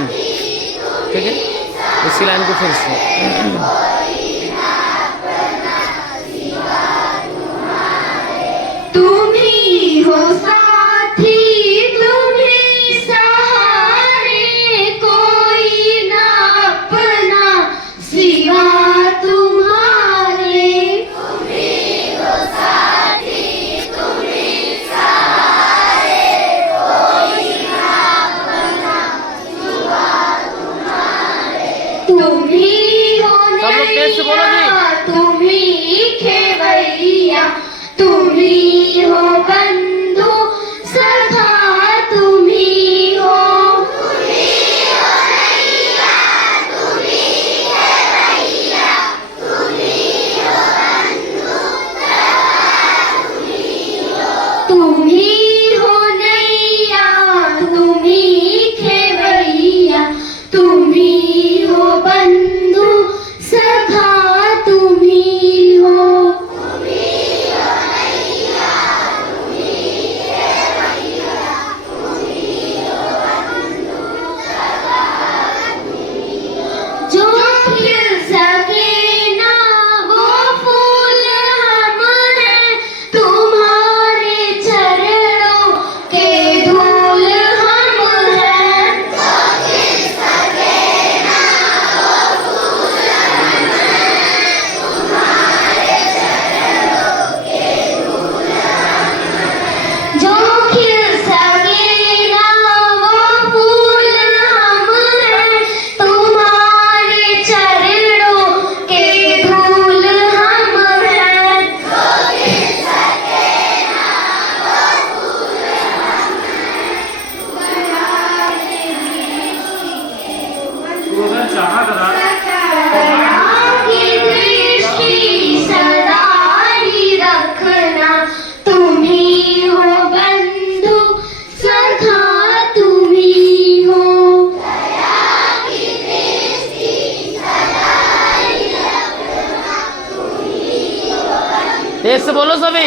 लाइन, ठीक है। इसी लाइन को फिर से तुम ही हो साथी, तुम ही सहारे, कोई ना अपना सिवा तुम्हारे। तुम ही हो साथी, तुम ही सहारे, कोई ना अपना सिवा तुम्हारे। तुम ही हो सब लोग तेज से बोलो जी। नैया, तुम ही खेवैया, तुम ही हो बंधु सखा, तुम ही हो। तुम ही हो नैया, तुम ही खेवैया, तुम ही हो बंधु सखा, तुम ही हो। तुम ही हो नैया, तुम ही खेवैया, तुम ही हो बंधु सखा, तुम ही हो। जो खिल सके ना वो फूल हम हैं, तुम्हारे चरणों के धूल हम हैं। जो खिल सके ना वो फूल हम हैं, तुम्हारे चरणों के धूल हम हैं। जो खिल सके ना वो फूल हम हैं, तुम्हारे चरणों के धूल हम हैं। जो खिल सके ना वो फूल हम हैं, तुम्हारे की दृष्टि सदा ही रखना, तुम ही हो बंधु सखा, तुम ही हो। तेज से बोलो सभी।